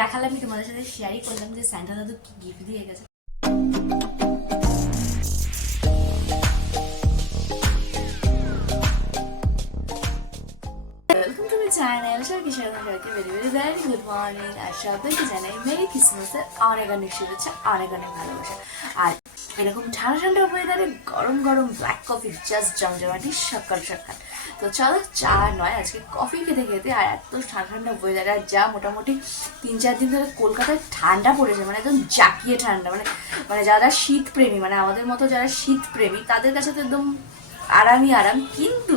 দেখালামই তোমাদের সাথে, শেয়ারই করলাম যে সান্টা দাদু কি গিফট দিয়ে গেছে। Welcome to my channel. সবাইকে সবাইকে very very very good morning. আর সবাইকে জানাই মেরি ক্রিসমাসের অনেক অনেক শুভেচ্ছা, অনেক অনেক ভালোবাসা। আর এরকম ঠান্ডা ঠান্ডা ওয়েদারে গরম গরম ব্ল্যাক কফি জাস্ট জমজমাটি সকাল সকাল। তো চলো, চা নয়, আজকে কফি খেতে খেতে আর এত ঠান্ডা ঠান্ডা ওয়েদার, আর যা মোটামুটি 3-4 দিন ধরে কলকাতায় ঠান্ডা পড়েছে, মানে একদম জাকিয়ে ঠান্ডা, মানে যারা শীত প্রেমী, মানে আমাদের মতো যারা শীত প্রেমী তাদের কাছে তো একদম আরামই আরাম। কিন্তু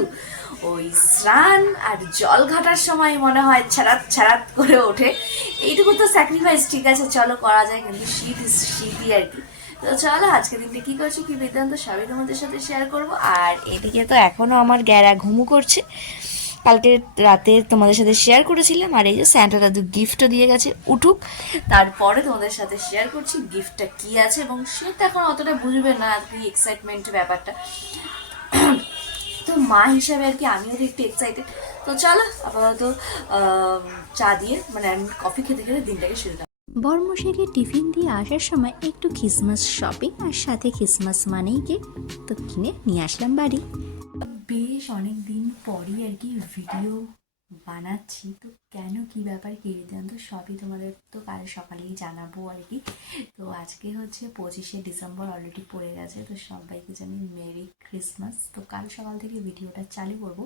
ওই স্নান আর জল ঘাটার সময় মনে হয় ছাড়াত ছাড়াত করে ওঠে। এইটুকু তো স্যাক্রিফাইস ঠিক আছে, চলো করা যায়, কিন্তু শীতই আর কি। তো চলো আজকে দিনটা কি করছি কি বৃত্তান্ত সবই তোমাদের সাথে শেয়ার করব। আর এদিকে তো এখনো আমার গ্যারা ঘুমু করছে, কালকে রাতে তোমাদের সাথে শেয়ার করেছিলাম। আর এই যে স্যান্টা দাদু গিফটও দিয়ে গেছে, উঠুক তারপরে তোমাদের সাথে শেয়ার করছি গিফটটা কি আছে। এবং সেটা এখন অতটা বুঝবে না আর কি, এক্সাইটমেন্ট ব্যাপারটা। তো মা হিসাবে আর কি আমিও তো একটু এক্সাইটেড। তো চলো আপাতত চা দিয়ে, মানে আমি কফি খেতে খেতে দিনটাকে শুরু করলাম। বর্মশাইকে টিফিন দিয়ে আসার সময় একটু ক্রিসমাস শপিং আর সাথে ক্রিসমাস মানেই কেক তো কিনে নিয়ে আসলাম বাড়ি। বেশ অনেক দিন পরই আর কি ভিডিও বানাচ্ছি, তো কেন কি ব্যাপার কি বৃত্তান্ত সবই তোমাদের তো কাল সকালেই জানাবো আর কি। তো আজকে হচ্ছে 25শে ডিসেম্বর, অলরেডি পড়ে গেছে, তো সবাইকে জানি মেরি ক্রিসমাস। তো কাল সকাল থেকে ভিডিওটা চালু করবো,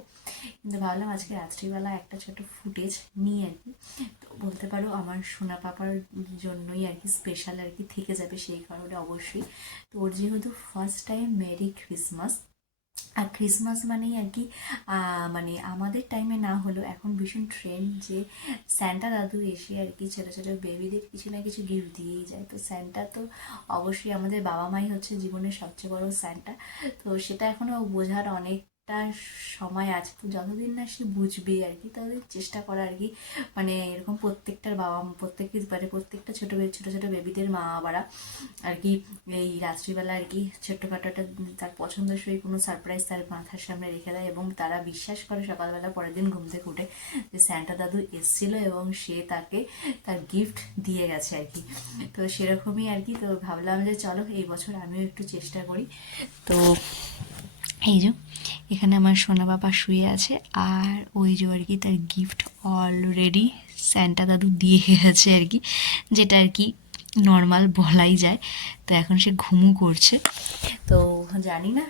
কিন্তু ভাবলাম আজকে রাত্রিবেলা একটা ছোট ফুটেজ নিই আর কি। তো বলতে পারো আমার সোনা পাপার জন্যই আর কি স্পেশাল আর কি থেকে যাবে, সেই কারণে অবশ্যই। তো ওর যেহেতু ফার্স্ট টাইম মেরি ক্রিসমাস, আর ক্রিসমাস মানেই আর কি মানে আমাদের টাইমে না হলেও এখন ভীষণ ট্রেন্ড যে স্যান্টা দাদু এসে আর কি ছোটো ছোটো বেবিদের কিছু না কিছু গিফট দিয়েই যায়। তো স্যান্টা তো অবশ্যই আমাদের বাবা মাই হচ্ছে জীবনের সবচেয়ে বড় স্যান্টা। তো সেটা এখনও বোঝার অনেকটা সময় আছে, তো যতদিন না সে বুঝবে আর কি ততদিন চেষ্টা করা আর কি। মানে এরকম প্রত্যেকটার বাবা প্রত্যেকটা ছোটো ছোটো বেবিদের মা বাবারা আর কি এই রাত্রিবেলা আর কি ছোট্টখাটো একটা তার পছন্দসই কোনো সারপ্রাইজ তার মাথার সামনে রেখে দেয়, এবং তারা বিশ্বাস করে সকালবেলা পরের দিন ঘুম থেকে উঠে যে স্যান্টা দাদু এসেছিল এবং সে তাকে তার গিফট দিয়ে গেছে আর কি। তো সেরকমই আর কি। তো ভাবলাম যে চলো এই বছর আমিও একটু চেষ্টা করি। তো এই যে এখানে আমার সোনা বাবা শুয়ে আছে, আর ওই যে আর কি তার গিফট অলরেডি স্যান্টা দাদু দিয়ে গেছে আর কি, যেটা আর কি নর্মাল বলাই যায়। তো এখন সে ঘুমু করছে, তো জানি না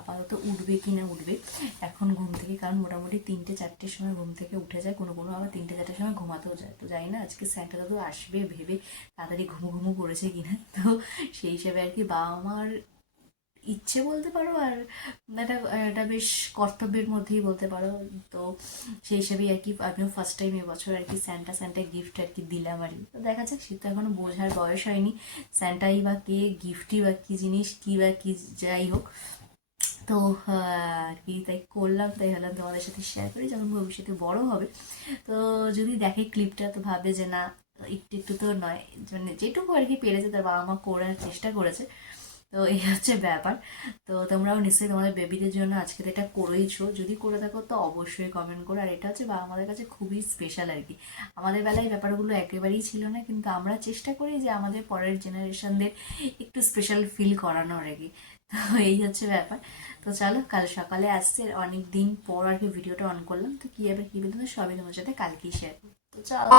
আপাতত উঠবে কি না উঠবে এখন ঘুম থেকে, কারণ মোটামুটি 3-4টের সময় ঘুম থেকে উঠে যায়, কোনো কোনো আবার 3-4টের সময় ঘুমাতেও যায়। তো জানি না আজকে স্যান্টা দাদু আসবে ভেবে তাড়াতাড়ি ঘুমু করেছে কিনা। তো সেই হিসেবে আর কি বাবা মার ইচ্ছে বলতে পারো, আর এটা বেশ কর্তব্যের মধ্যেই বলতে পারো। তো সেই হিসেবেই আর কি আমিও ফার্স্ট টাইম এবছর আর কি স্যান্টা গিফট আর কি দিলাম আর কি। তো দেখা যাক, সে তো এখনো বোঝার বয়স হয়নি স্যান্টাই বা কে, গিফটই বা কী জিনিস, কী বা কী যাই হোক। তো আর কি তাই করলাম, তাই হলাম তোমাদের সাথে শেয়ার করি, যখন ভবিষ্যতে বড় হবে তো যদি দেখে ক্লিপটা তো ভাবে যে না একটু একটু তো নয়, মানে যেটুকু আর কি পেরেছে তার বাবা মা করার চেষ্টা করেছে। তো এই হচ্ছে ব্যাপার। তো তোমরাও নিশ্চয়ই তোমাদের বেবিদের জন্য আজকে তো এটা করেইছো, যদি করে থাকো তো অবশ্যই কমেন্ট করো। আর এটা হচ্ছে বা আমাদের কাছে খুবই স্পেশাল আর কি। আমাদের বেলায় ব্যাপারগুলো একেবারেই ছিল না, কিন্তু আমরা চেষ্টা করি যে আমাদের পরের জেনারেশনদের একটু স্পেশাল ফিল করানোর আর কি। তো এই হচ্ছে ব্যাপার। তো চলো কাল সকালে আসছে, অনেক দিন পর আর কি ভিডিওটা অন করলাম। তো কী হবে কী বলতে সবই তোমার সাথে কালকেই শেয়ার করবো।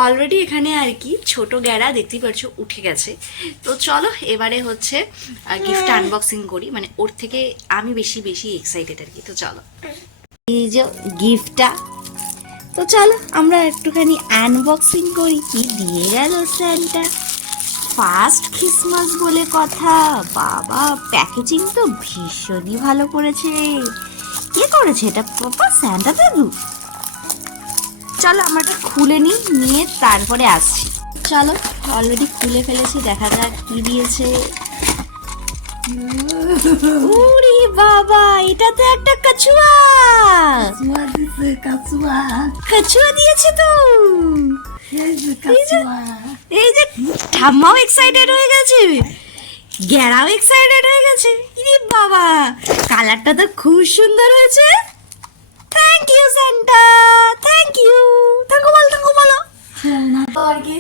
অলরেডি এখানে আর কি ছোট গ্যারা দেখতেই পাচ্ছ উঠে গেছে। তো চলো এবারে হচ্ছে গিফট আনবক্সিং করি, মানে ওর থেকে আমি বেশি এক্সাইটেড আর কি। তো চলো এই যে গিফটটা, তো চলো আমরা একটুখানি আনবক্সিং করি কি দিয়ে গেল স্যান্টা। ফার্স্ট ক্রিসমাস বলে কথা, বাবা প্যাকেজিং তো ভীষণই ভালো করেছে। কে করেছে এটা পাপা? স্যান্টা দাদু। চলো আমরা এটা খুলে নিয়ে তারপরে আসছি। চলো অলরেডি খুলে ফেলেছি, দেখা যাক কি দিয়েছে। ওরে বাবা, এটা তো একটা কাচুয়া কাচুয়া দিয়েছে তো। এই যে ঠাম্মাও এক্সাইটেড হয়ে গেছে, গ্যারাও এক্সাইটেড হয়ে গেছে। ইরে বাবা, কালারটা তো খুব সুন্দর হয়েছে। Thank you Santa, thank you. থাকো বলো তো আর কি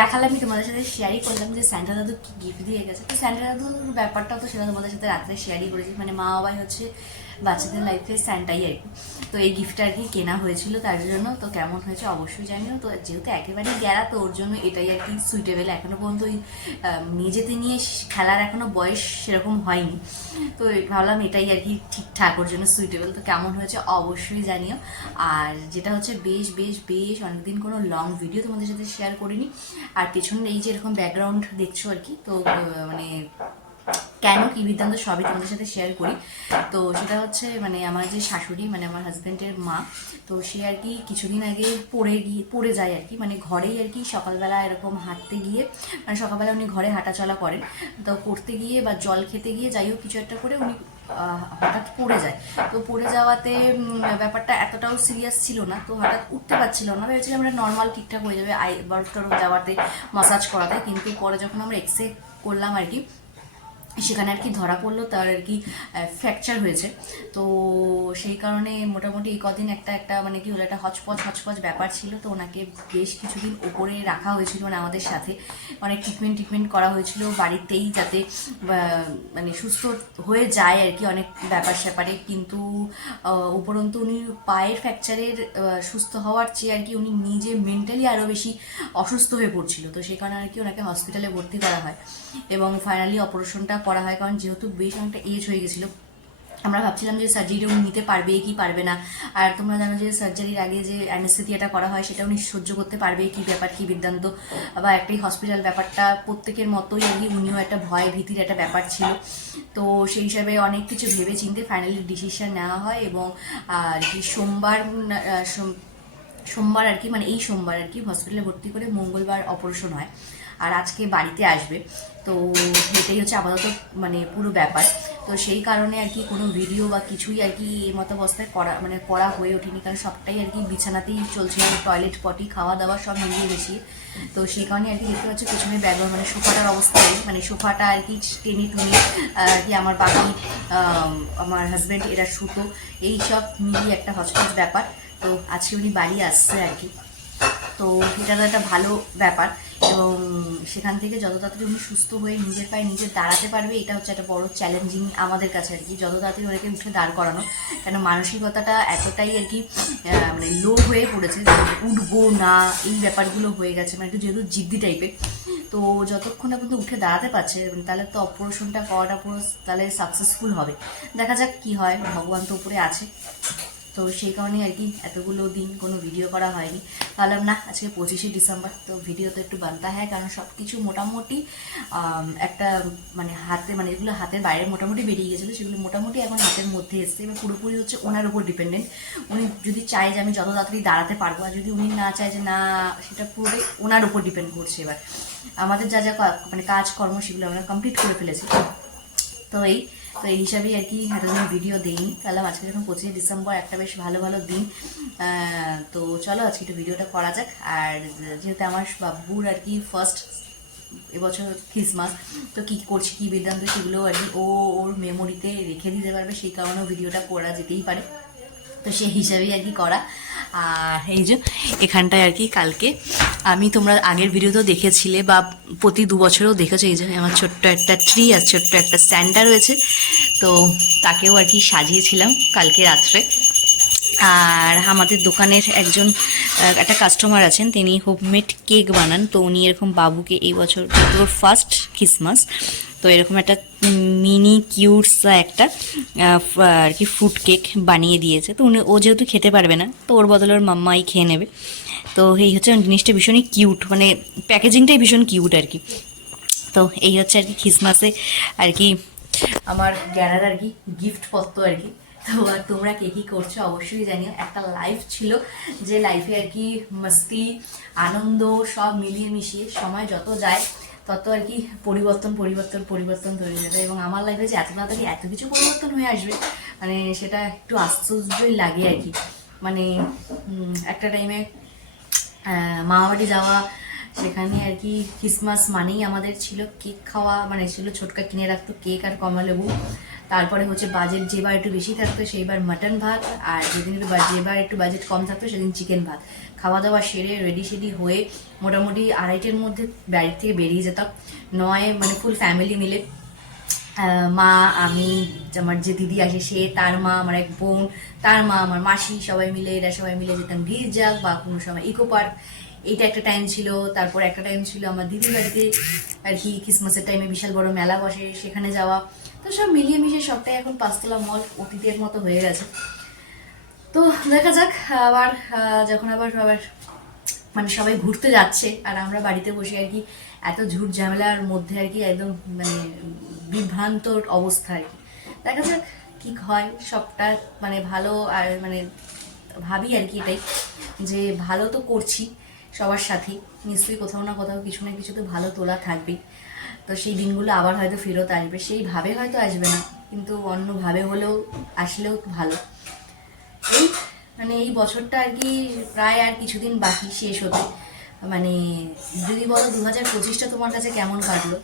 দেখালামই তোমাদের সাথে শেয়ারই করলাম যে স্যান্টা দাদু কি গিফট দিয়ে গেছে। তো স্যান্টা দাদুর ব্যাপারটা তো সেটা তোমাদের সাথে রাত্রে শেয়ারই করেছি, মানে মা বাবাই হচ্ছে বাচ্চাদের লাইফে স্যান্টাই আর কি। তো এই গিফটটা আর কি কেনা হয়েছিল তার জন্য। তো কেমন হয়েছে অবশ্যই জানিও। তো যেহেতু একেবারেই গেরা, তো ওর জন্য এটাই আর কি সুইটেবল। এখনো পর্যন্ত ওই নিজেতে নিয়ে খেলার এখনো বয়স সেরকম হয়নি, তো ভাবলাম এটাই আর কি ঠিকঠাক ওর জন্য সুইটেবল। তো কেমন হয়েছে অবশ্যই জানিও। আর যেটা হচ্ছে বেশ বেশ বেশ অনেকদিন কোনো লং ভিডিও তোমাদের সাথে শেয়ার করিনি। আর পেছনে এই যে এরকম ব্যাকগ্রাউন্ড দেখছো আর কি, তো মানে কেন কি বৃত্তান্ত সবই তোমাদের সাথে শেয়ার করি। তো সেটা হচ্ছে মানে আমার যে শাশুড়ি, মানে আমার হাজব্যান্ডের মা, তো সে আর কি কিছুদিন আগে পড়ে যায় আর কি, মানে ঘরেই আর কি সকালবেলা এরকম হাঁটতে গিয়ে, মানে সকালবেলা উনি ঘরে হাঁটাচলা করেন, তো করতে গিয়ে বা জল খেতে গিয়ে যাই হোক কিছু একটা করে উনি হঠাৎ পড়ে যায়। তো পড়ে যাওয়াতে ব্যাপারটা এতটাও সিরিয়াস ছিল না, তো হঠাৎ উঠতে পারছিল না, ভেবেছিলাম আমরা নর্মাল ঠিকঠাক হয়ে যাবে বরফ টরফ যাওয়াতে, মাসাজ করাতে। কিন্তু পরে যখন আমরা এক্সরে করলাম আর কি, সেখানে আর কি ধরা পড়লো তার আর কি ফ্র্যাকচার হয়েছে। তো সেই কারণে মোটামুটি এই কদিন একটা মানে কি হলো, একটা হচপচ ব্যাপার ছিল। তো ওনাকে বেশ কিছুদিন উপরে রাখা হয়েছিল, মানে আমাদের সাথে অনেক ট্রিটমেন্ট করা হয়েছিল বাড়িতেই, যাতে মানে সুস্থ হয়ে যায় আর কি অনেক ব্যাপার স্যাপারে। কিন্তু উপরন্তু উনি পায়ের ফ্র্যাকচারের সুস্থ হওয়ার চেয়ে আর কি উনি নিজে মেন্টালি আরও বেশি অসুস্থ হয়ে পড়ছিল। তো সেই কারণে আর কি ওনাকে হসপিটালে ভর্তি করা হয় এবং ফাইনালি অপারেশনটা করা হয়। কারণ যেহেতু বেশ অনেকটা এজ হয়ে গেছিলো, আমরা ভাবছিলাম যে সার্জারিটা উনি নিতে পারবে কি পারবে না। আর তোমরা জানো যে সার্জারির আগে যে অ্যানেস্থেসিয়াটা করা হয় সেটা উনি সহ্য করতে পারবে কি ব্যাপার কি বৃত্তান্ত, বা একটাই হসপিটাল ব্যাপারটা প্রত্যেকের মতোই আর কি উনিও একটা ভয় ভীতির একটা ব্যাপার ছিল। তো সেই হিসাবে অনেক কিছু ভেবে চিন্তে ফাইনালি ডিসিশন নেওয়া হয় এবং আর কি সোমবার আর কি, মানে এই সোমবার আর কি হসপিটালে ভর্তি করে মঙ্গলবার অপারেশন হয় আর আজকে বাড়িতে আসবে। তো এটাই হচ্ছে আপাতত মানে পুরো ব্যাপার। তো সেই কারণে আর কি কোনো ভিডিও বা কিছুই আর কি এই মতো অবস্থায় করা হয়ে ওঠেনি, কারণ সবটাই আর কি বিছানাতেই চলছিল, টয়লেট পটি খাওয়া দাওয়া সব মিলিয়ে বেশি। তো সেই কারণে আর কি দেখতে পাচ্ছি পেছনে ব্যাকগ্রাউন্ড, মানে সোফাটার অবস্থায়, মানে সোফাটা আর কি টেনে টুনে আর কি আমার বাকি আমার হাজব্যান্ড এরা শুতো, এই সব মিলিয়ে একটা হচপচ ব্যাপার। তো আজকে উনি বাড়ি আসছে আর কি, তো এটা একটা ভালো ব্যাপার। এবং সেখান থেকে যত তাড়াতাড়ি উনি সুস্থ হয়ে নিজের পায়ে নিজে দাঁড়াতে পারবে, এটা হচ্ছে একটা বড় চ্যালেঞ্জিং আমাদের কাছে আর কি, যত তাড়াতাড়ি ওনাকে উঠে দাঁড় করানো। কেন মানসিকতাটা এতটাই আর কি মানে লো হয়ে পড়েছে, উঠবো না এই ব্যাপারগুলো হয়ে গেছে, মানে একটু যেহেতু জিদ্দি টাইপের। তো যতক্ষণ না কিন্তু উঠে দাঁড়াতে পারছে, তাহলে তো অপারেশনটা করাটা পুরো তাহলে সাকসেসফুল হবে। দেখা যাক কি হয়, ভগবান তো উপরে আছে। তো সেই কারণে আর কি এতগুলো দিন কোনো ভিডিও করা হয়নি। ভাবলাম না আজকে 25শে ডিসেম্বর, তো ভিডিও তো একটু বানতে হয়, কারণ সব কিছু মোটামুটি একটা মানে মানে এগুলো হাতের বাইরে মোটামুটি বেরিয়ে গেছিলো, সেগুলো মোটামুটি এখন হাতের মধ্যে এসছে। এবার পুরোপুরি হচ্ছে ওনার উপর ডিপেন্ডেন্ট। উনি যদি চায় যে আমি যত তাড়াতাড়ি দাঁড়াতে পারবো, আর যদি উনি না চায় যে না, সেটা পুরোটাই ওনার উপর ডিপেন্ড করছে। এবার আমাদের যা যা মানে কাজকর্ম সেগুলো আমরা কমপ্লিট করে ফেলেছি। তো এই হিসাবেই আর কি এতদিন ভিডিও দিইনি। তাহলে আজকে যখন 25শে ডিসেম্বর, একটা বেশ ভালো ভালো দিন, তো চলো আজকে একটু ভিডিওটা করা যাক। আর যেহেতু আমার বাবুর আর কি ফার্স্ট এবছর ক্রিসমাস, তো কী করছি কী বৃত্তান্ত সেগুলো আর কি ওর মেমোরিতে রেখে দিতে পারবে, সেই কারণেও ভিডিওটা করা যেতেই পারে। তো সেই হিসাবেই আর কি করা। আর এই যে এখানটায় আর কি কালকে আমি, তোমরা আগের ভিডিও তো দেখেছিলে বা প্রতি 2 বছরেও দেখেছো, এই যে আমার ছোট্ট একটা ট্রি আর ছোট্ট একটা স্ট্যান্ডটা রয়েছে, তো তাকেও আর কি সাজিয়েছিলাম কালকে রাত্রে। আর আমাদের দোকানের একজন একটা কাস্টমার আছেন, তিনি হোমমেড কেক বানান। তো উনি এরকম বাবুকে এই বছর পুরো ফার্স্ট ক্রিসমাস, তো এরকম একটা মিনি কিউটস একটা আর কি ফ্রুট কেক বানিয়ে দিয়েছে। তো ও যেহেতু খেতে পারবে না, তো ওর বদলে ওর মাম্মাই খেয়ে নেবে। তো এই হচ্ছে জিনিসটা ভীষণই কিউট, মানে প্যাকেজিংটাই ভীষণ কিউট আর কি। তো এই হচ্ছে আর কি ক্রিসমাসে আর কি আমার গ্যারার আর কি গিফটপত্র আর কি। তো আর তোমরা কে কী করছো অবশ্যই জানিও। একটা লাইফ ছিল যে লাইফে আর কি মস্তি আনন্দ সব মিলিয়ে মিশিয়ে সময় যত যায় তত আর কি পরিবর্তন তৈরি যাবে। এবং আমার লাইফে যে এত তাড়াতাড়ি এত কিছু পরিবর্তন হয়ে আসবে, মানে সেটা একটু আশ্চর্যই লাগে আর কি। মানে একটা টাইমে মামাবাড়ি যাওয়া, সেখানে আর কি ক্রিসমাস মানেই আমাদের ছিল কেক খাওয়া, মানে ছিল ছোটকা কিনে রাখতো কেক আর কমলালেবু, তারপরে হচ্ছে বাজেট যেবার একটু বেশি থাকতো সেইবার মাটন ভাত, আর যেদিন যেবার একটু বাজেট কম থাকতো সেদিন চিকেন ভাত। খাওয়া দাওয়া সেরে রেডি সেডি হয়ে মোটামুটি 2:30-এর মধ্যে বাড়ির থেকে বেরিয়ে যেতাম, নয় মানে ফুল ফ্যামিলি মিলে, মা, আমি, আমার যে দিদি আসে সে, তার মা, আমার এক বোন, তার মা, আমার মাসি, সবাই মিলে এরা সবাই মিলে যেতাম গির্জাক বা কোনো সময় ইকো পার্ক। এইটা একটা টাইম ছিল। তারপর একটা টাইম ছিল আমার দিদির বাড়িতে আর কি ক্রিসমাসের টাইমে বিশাল বড় মেলা বসে, সেখানে যাওয়া। তো সব মিলিয়ে মিশিয়ে সবটাই এখন পাঁচতলা মল অতীতের মতো হয়ে গেছে। তো দেখা যাক আবার যখন আবার আবার মানে সবাই ঘুরতে যাচ্ছে আর আমরা বাড়িতে বসে আর কি এত ঝুট ঝামেলার মধ্যে আর কি একদম মানে বিভ্রান্ত অবস্থা আর কি। দেখা যাক কি হয় সবটা, মানে ভালো। আর মানে ভাবি আর কি এটাই যে ভালো তো করছি সবার সাথেই, নিশ্চয়ই কোথাও না কোথাও কিছু না কিছু তো ভালো তোলা থাকবেই। তো সেই দিনগুলো আবার হয়তো ফেরত আসবে, সেইভাবে হয়তো আসবে না, কিন্তু অন্যভাবে হলেও আসলেও ভালো। এই মানে এই বছরটা আর কি প্রায় আর কিছুদিন বাকি শেষ হতে। মানে যদি বলো 2025টা তোমার কাছে কেমন কাটলো?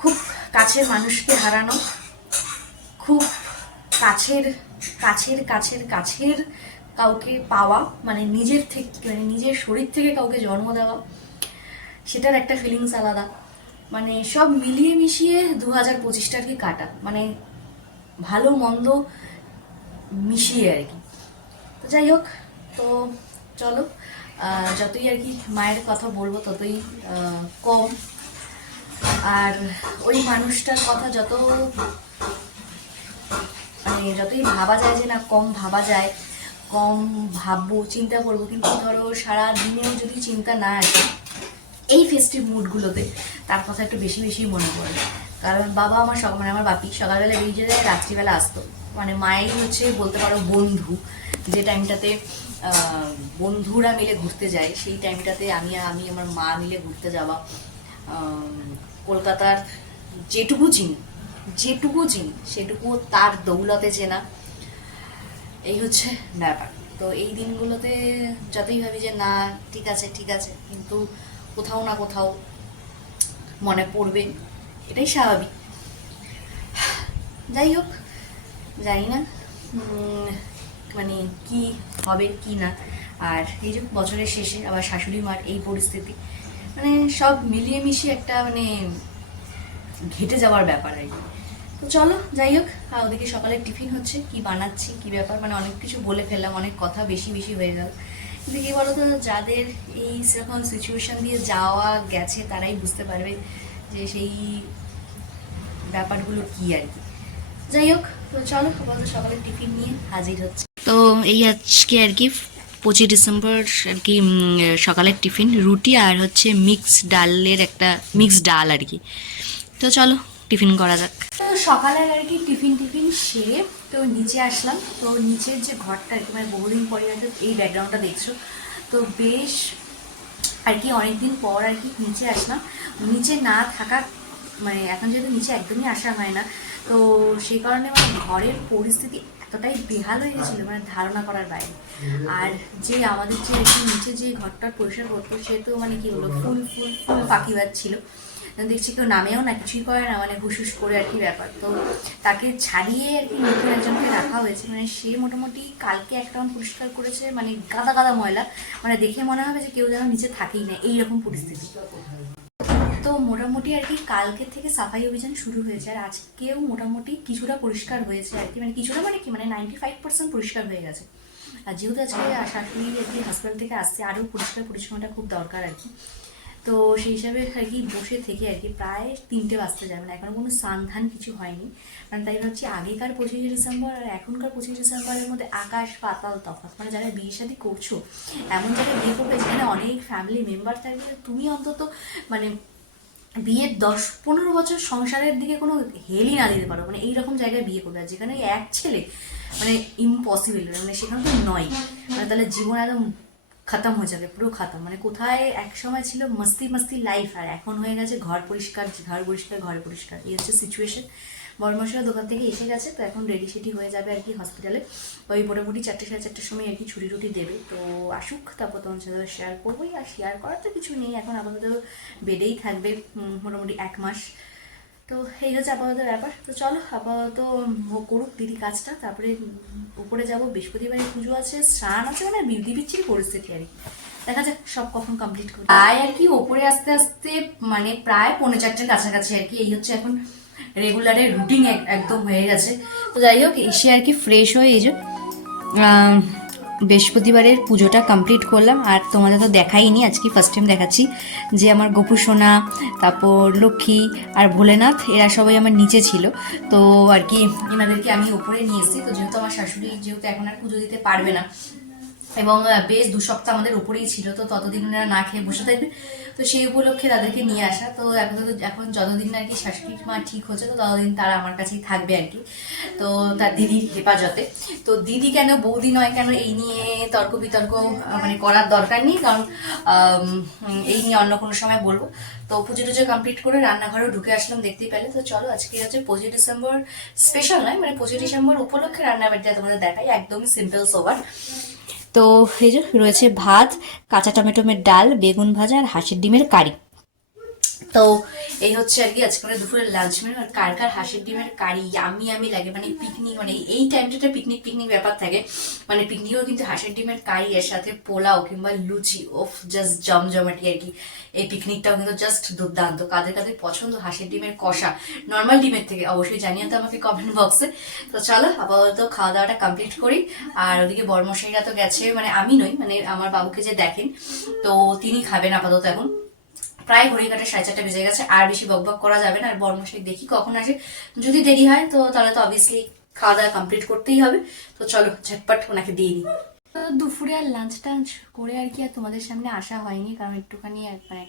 খুব কাছের মানুষকে হারানো, খুব কাছের কাছের কাছের কাছের কাউকে পাওয়া, মানে নিজের থেকে মানে নিজের শরীর থেকে কাউকে জন্ম দেওয়া, সেটার একটা ফিলিংস আলাদা। মানে সব মিলিয়ে মিশিয়ে 2025টা আর কি কাটা, মানে ভালো মন্দ মিশিয়ে আর কি। তো যাই হোক, তো চলো, যতই আর কি মায়ের কথা বলবো ততই কম। আর ওই মানুষটার কথা যত মানে যতই ভাবা যায় যে না কম ভাবা যায়, কম ভাববো চিন্তা করবো, কিন্তু ধরো সারা দিনেও যদি চিন্তা না আসে এই ফেস্টিভ মুডগুলোতে তার কথা একটু বেশি বেশি মনে পড়ে। কারণ বাবা আমার মানে আমার বাপি সকালবেলা বেরিয়ে যায়, রাত্রিবেলা আসতো। মানে মায়ের হচ্ছে বলতে পারো বন্ধু, যে টাইমটাতে বন্ধুরা মিলে ঘুরতে যায় সেই টাইমটাতে আমি আমি আমার মা মিলে ঘুরতে যাওয়া, কলকাতার যেটুকু চিনি যেটুকু চিনি সেটুকু তার দৌলতে চেনা, এই হচ্ছে ব্যাপার। তো এই দিনগুলোতে যতই ভাবি যে না ঠিক আছে ঠিক আছে, কিন্তু কোথাও না কোথাও মনে পড়বে, এটাই স্বাভাবিক। যাই হোক, জানি না মানে কি হবে কি না। আর এই যে বছরের শেষে আবার শাশুড়ি মার এই পরিস্থিতি, মানে সব মিলিয়ে মিশিয়ে একটা মানে ঘেটে যাওয়ার ব্যাপার আর কি। তো চলো যাই হোক, ওদিকে সকালে টিফিন হচ্ছে, কি বানাচ্ছি কি ব্যাপার, মানে অনেক কিছু বলে ফেললাম, অনেক কথা বেশি বেশি হয়ে গেল। কিন্তু কি বলতো, যাদের এই সেরকম সিচুয়েশন দিয়ে যাওয়া গেছে তারাই বুঝতে পারবে যে সেই ব্যাপারগুলো কি আর কি। যাই হোক, তো চলো আপাতত সকালে টিফিন নিয়ে হাজির হচ্ছে। তো এই আজকে আর কি 25 ডিসেম্বর আর কি সকালের টিফিন রুটি আর হচ্ছে মিক্স ডাল আর কি। তো চলো টিফিন করা যাক। তো সকালে আর কি টিফিন সেরে তো নিচে আসলাম। তো নিচের যে ঘরটা আর কি মানে বহুদিন পরে আর কি এই ব্যাকগ্রাউন্ডটা দেখছো, তো বেশ আর কি অনেকদিন পর আর কি নিচে আসলাম। নিচে না থাকা মানে এখন যেহেতু নিচে একদমই আসা হয় না, তো সেই কারণে মানে ঘরের পরিস্থিতি এতটাই বেহাল হয়ে গেছিলো মানে ধারণা করার বাইরে। আর যে আমাদের যে একটু নিচে যে ঘরটা পরিষ্কার করতো সে তো মানে কি বলবো ফুল ফুল ফুল পাখিবাজ ছিল। দেখছি কেউ নামেও না, কিছুই করে না, মানে হুসহুস করে আর কি ব্যাপার। তো তাকে ছাড়িয়ে আর কি নতুন একজনকে রাখা হয়েছে, মানে সে মোটামুটি কালকে এক রাউন্ড পরিষ্কার করেছে, মানে গাদা গাদা ময়লা, মানে দেখে মনে হবে যে কেউ যেন নিচে থাকেই না এইরকম পরিস্থিতি। তো মোটামুটি আর কি কালকে থেকে সাফাই অভিযান শুরু হয়েছে, আর আজকেও মোটামুটি কিছুটা পরিষ্কার হয়েছে আর কি, মানে কিছুটা মানে কি মানে 95% পরিষ্কার হয়ে গেছে। আর যেহেতু আজকে শাশুড়ি আর কি হসপিটাল থেকে আসছে, আরও পরিষ্কার পরিচ্ছন্নতা খুব দরকার আর কি। তো সেই হিসাবে আর কি বসে থেকে আর কি প্রায় 3টে বাজতে যায়, মানে এখনো কোনো স্নান কিছু হয়নি। মানে তাই ভাবছি আগেকার 25 ডিসেম্বর আর এখনকার 25 ডিসেম্বরের মধ্যে আকাশ পাতাল তফাৎ। মানে যারা বিয়ে শাদী করছো এমন জায়গায় বিয়ে করবে যেখানে অনেক ফ্যামিলি মেম্বার থাকবে, তুমি অন্তত মানে বিয়ের 10-15 বছর সংসারের দিকে কোনো হেলই না দিতে পারো, মানে এইরকম জায়গায় বিয়ে করবে। আর যেখানে এক ছেলে মানে ইম্পসিবল, মানে সেখানে তো নয়, মানে তাহলে জীবন একদম খতম হয়ে যাবে, পুরো খতম। মানে কোথায় এক সময় ছিল মস্তি মস্তি লাইফ, আর এখন হয়ে গেছে ঘর পরিষ্কার ঘর পরিষ্কার ঘর পরিষ্কার, এই হচ্ছে সিচুয়েশন। বড়মশাই দোকান থেকে এসে গেছে, তো এখন রেডি সেডি হয়ে যাবে আর কি হসপিটালে। ওই মোটামুটি 4-4:30 সময় আর কি ছুটি টুটি দেবে। তো আসুক, তারপর তোমার সাথে শেয়ার করবোই। আর শেয়ার করার তো কিছু নেই, এখন আপাতত বেডেই থাকবে মোটামুটি 1 মাস। তো এই হচ্ছে আপাতত ব্যাপার। তো চলো আপাতত করুক দিদি কাজটা, তারপরে উপরে যাব। বৃহস্পতিবারে পুজো আছে, স্নান আছে, মানে বিধি বিচ্ছিরি পরিস্থিতি আর কি। দেখা যাক সব কখন কমপ্লিট করি। প্রায় আর কি ওপরে আস্তে আস্তে মানে প্রায় 4:45-এর কাছাকাছি আর কি। এই হচ্ছে এখন রেগুলারের রুটিন একদম হয়ে গেছে। তো যাই হোক এসে আর কি ফ্রেশ হয়ে এই যে বৃহস্পতিবারের পুজোটা কমপ্লিট করলাম। আর তোমাদের তো দেখাইনি, আজকে ফার্স্ট টাইম দেখাচ্ছি যে আমার গোপু সোনা, তারপর লক্ষ্মী আর ভোলেনাথ এরা সবাই আমার নিচে ছিল। তো আর কি এনাদেরকে আমি উপরে নিয়ে এসেছি। তো যেহেতু আমার শাশুড়ি যেহেতু এখন আর পুজো দিতে পারবে না, এবং বেশ 2 সপ্তাহ আমাদের উপরেই ছিল, তো ততদিন ওরা না খেয়ে বসে থাকবে, তো সেই উপলক্ষে তাদেরকে নিয়ে আসা। তো এখন যতদিন আর কি শাশুড়ি মা ঠিক হচ্ছে, তো ততদিন তারা আমার কাছেই থাকবে আর কি। তো তার দিদির হেফাজতে। তো দিদি কেন বৌদি নয় কেন এই নিয়ে তর্ক বিতর্ক মানে করার দরকার নেই, কারণ এই নিয়ে অন্য কোনো সময় বলবো। তো পুজো টুজো কমপ্লিট করে রান্নাঘরেও ঢুকে আসলাম, দেখতেই পেলে। তো চলো আজকে হচ্ছে 25 ডিসেম্বর স্পেশাল নয়, মানে 25 ডিসেম্বর উপলক্ষে রান্নাবাড়িটা তোমাদের দেখাই, একদমই সিম্পল সোবার। তো এই যে রয়েছে ভাত, কাঁচা টমেটোমের ডাল, বেগুন ভাজা আর হাঁসের ডিমের কারি। তো এই হচ্ছে আর কি আজকে দুপুরের লাঞ্চ মেনু। আর কার কার হাঁসের ডিমের কারি আমি লাগে, মানে পিকনিক, মানে এই টাইমটা পিকনিক পিকনিক ব্যাপার থাকে, মানে পিকনিকেও কিন্তু হাঁসের ডিমের কারি এর সাথে পোলাও কিংবা লুচি, ওফ জাস্ট জমজমাটি আর কি। এই পিকনিকটাও কিন্তু জাস্ট দুর্দান্ত। কাদের কাদের পছন্দ হাঁসের ডিমের কষা নর্মাল ডিমের থেকে অবশ্যই জানিয়ে তো আমাকে কমেন্ট বক্সে। তো চলো আপাতত খাওয়া দাওয়াটা কমপ্লিট করি। আর ওদিকে বর্মশাইরা তো গেছে, মানে আমি নই, মানে আমার বাবুকে যে দেখেন, তো তিনি খাবেন আপাতত। এখন প্রায় ঘড়ি কাটে 4:30 বেজে গেছে, আর বেশি বকবক করা যাবে না। আর বর্মশাই দেখি কখন আসে, যদি দেরি হয় তো তাহলে তো অবভিয়াসলি খাওয়া দাওয়া কমপ্লিট করতেই হবে। তো চলো ঝটপট ওনাকে দিয়ে নিই। দুপুরে আর লাঞ্চ টাঞ্চ করে আর কি আর তোমাদের সামনে আসা হয়নি, কারণ একটুখানি মানে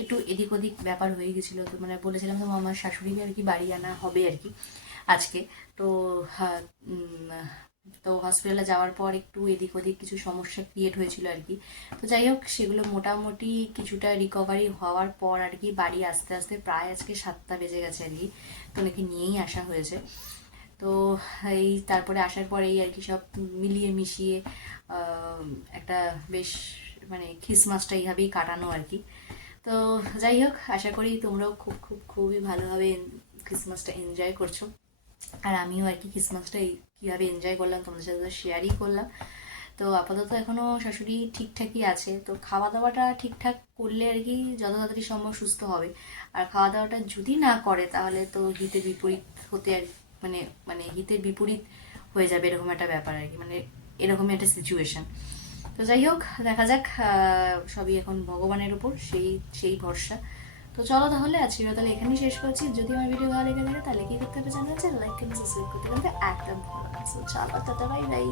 একটু এদিক ওদিক ব্যাপার হয়ে গেছিলো। তো মানে বলেছিলাম তো আমার শাশুড়িকে আর কি বাড়ি আনা হবে আর কি আজকে। তো তো হসপিটালে যাওয়ার পর একটু এদিক ওদিক কিছু সমস্যা ক্রিয়েট হয়েছিল আর কি। তো যাই হোক সেগুলো মোটামুটি কিছুটা রিকভারি হওয়ার পর আর কি বাড়ি আস্তে আস্তে প্রায় আজকে 7টা বেজে গেছে আর কি। তো নাকি নিয়েই আসা হয়েছে। তো এই তারপরে আসার পর এই আর কি সব মিলিয়ে মিশিয়ে একটা বেশ মানে খ্রিসমাসটা এইভাবেই কাটানো আর কি। তো যাই হোক আশা করি তোমরাও খুবই ভালোভাবে খ্রিসমাসটা এনজয় করছো। আর আমিও আর কি খ্রিসমাসটা কীভাবে এনজয় করলাম তোমাদের সাথে শেয়ারই করলাম। তো আপাতত এখনও শাশুড়ি ঠিকঠাকই আছে। তো খাওয়া দাওয়াটা ঠিকঠাক করলে আর কি যত তাড়াতাড়ি সম্ভব সুস্থ হবে। আর খাওয়া দাওয়াটা যদি না করে তাহলে তো হিতের বিপরীত হতে আর মানে মানে হিতের বিপরীত হয়ে যাবে, এরকম একটা ব্যাপার আর কি, মানে এরকমই একটা সিচুয়েশন। তো যাই হোক দেখা যাক, সবই এখন ভগবানের উপর, সেই ভরসা। তো চলো তাহলে আজকে তাহলে এখানেই শেষ করছি। যদি আমার ভিডিও ভালো লেগে থাকে তাহলে কি করতে হবে জানা আছে, লাইক কমেন্ট সাবস্ক্রাইব করতে কিন্তু একদম ভালো লাগছে। চলো টাটা বাই বাই।